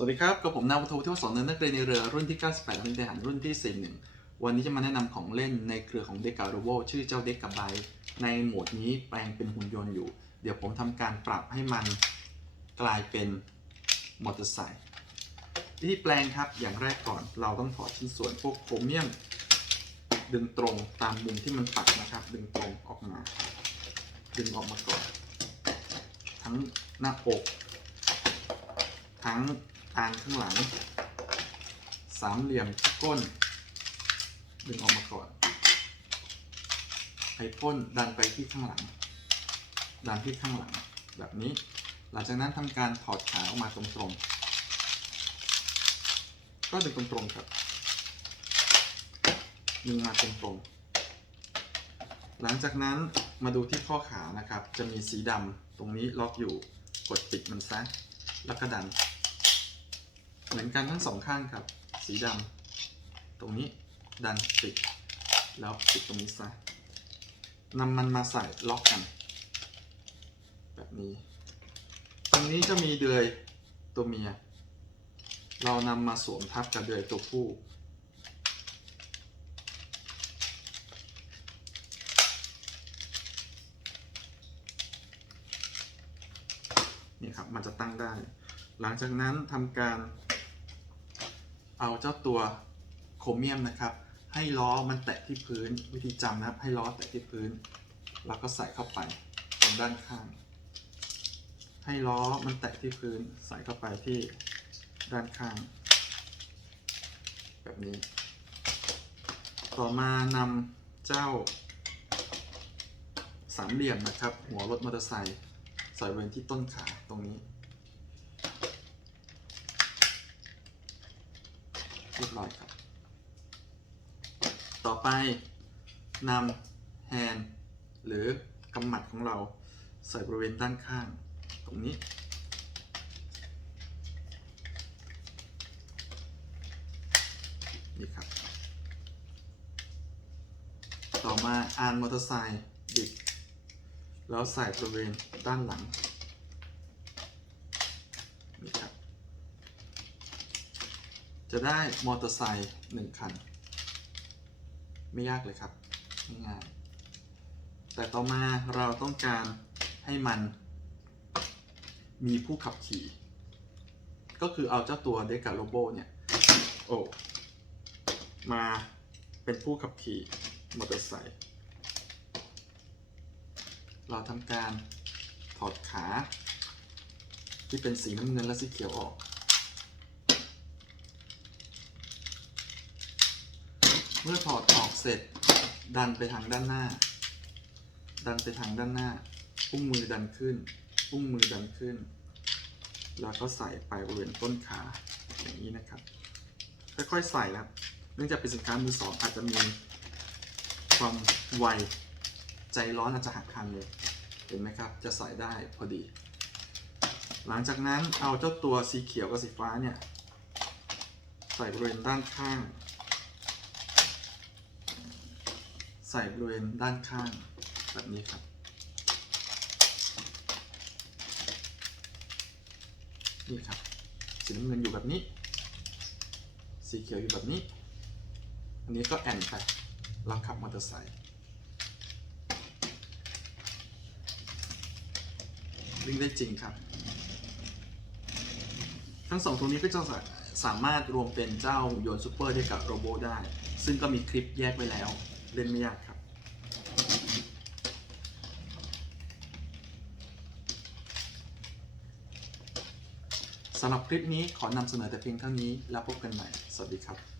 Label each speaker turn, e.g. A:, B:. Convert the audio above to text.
A: สวัสดีครับกับผมนาวทูที่วสอนนักเรียนในเรือรุ่นที่ 98รุ่นทหารรุ่นที่ 41 วันนี้จะมาแนะนำของเล่นในเครือของเด็กกาโรโวชื่อเจ้าเด็กกับไบในโหมดนี้แปลงเป็นหุ่นยนต์อยู่ เดี๋ยวผมทำการปรับให้มันกลายเป็นมอเตอร์ไซค์วิธีแปลงครับอย่างแรกก่อนเราต้องถอดชิ้นส่วนพวกโครเมียม ดึงตรงตามมุมที่มันปักนะครับ ดึงตรงออกมา ดึงออกมาก่อน ทั้งหน้าอก ทั้ง อานข้างหลัง สามเหลี่ยมก้น ดึงออกมาก่อนไอ้พ่นดันไปที่ข้างหลัง ดันที่ข้างหลัง แบบนี้ หลังจากนั้นทำการถอดขาออกมาตรงๆ ก็ดึงตรงๆครับดึงมาตรงๆ หลังจากนั้นมาดูที่ข้อขานะครับ จะมีสีดำตรงนี้ล็อกอยู่ กดปิดมันซะ แล้วก็ดัน เหมือนกันทั้งสองข้างครับ สีดำตรงนี้ดันปิด แล้วปิดตรงนี้ซะนำมันมาใส่ล็อกกัน แบบนี้ ตรงนี้จะมีเดือยตัวเมีย เรานำมาสวมทับกับเดือยตัวผู้นี่ครับมันจะตั้งได้ หลังจากนั้นทำการ เอาเจ้าตัวโครเมียมนะครับ ให้ล้อมันแตะที่พื้นวิธีจำนะครับ ให้ล้อแตะที่พื้น แล้วก็ใส่เข้าไปตรงด้านข้าง ให้ล้อมันแตะที่พื้น ใส่เข้าไปที่ด้านข้าง แบบนี้ ต่อมานำเจ้าสามเหลี่ยมนะครับ หัวรถมอเตอร์ไซค์ใส่บริเวณที่ต้นขาตรงนี้ เรียบร้อยครับ ต่อไปนำแฮนด์หรือกำหมัดของเราใส่บริเวณด้านข้างตรงนี้ นี่ครับ ต่อมาอานมอเตอร์ไซค์บิดแล้วใส่บริเวณด้านหลัง นี่ครับ จะได้มอเตอร์ไซค์หนึ่งคัน ไม่ยากเลยครับง่ายแต่ต่อมาเราต้องการให้มันมีผู้ขับขี่ ก็คือเอาเจ้าตัวเดกาโลโบเนี่ยโอ้มาเป็นผู้ขับขี่มอเตอร์ไซค์เราทำการถอดขาที่เป็นสีน้ำเงินและสีเขียวออก เมื่อถอดออกเสร็จ ดันไปทางด้านหน้า ดันไปทางด้านหน้า อุ้งมือดันขึ้น อุ้งมือดันขึ้น แล้วก็ใส่ไปบริเวณต้นขาอย่างนี้นะครับ ค่อยๆใส่นะครับ เนื่องจากเป็นสินค้ามือสองอาจจะมีความไวใจร้อนอาจจะหักคันเลย เห็นไหมครับ จะใส่ได้พอดี หลังจากนั้นเอาเจ้าตัวสีเขียวกับสีฟ้าเนี่ย ใส่บริเวณด้านข้าง ใส่บริเวณด้านข้างแบบนี้ครับ นี่ครับ สีน้ำเงินอยู่แบบนี้ สีเขียวอยู่แบบนี้ อันนี้ก็แอนไปแล้วขับมอเตอร์ไซค์วิ่งได้จริงครับ ทั้งสองตัวนี้ก็จะสาสามารถรวมเป็นเจ้าหุ่นยนต์ซูเปอร์ได้กับโรโบได้ ซึ่งก็มีคลิปแยกไว้แล้ว เล่นไม่ยากครับ สำหรับคลิปนี้ขอนำเสนอแต่เพียงเท่านี้แล้วพบกันใหม่ สวัสดีครับ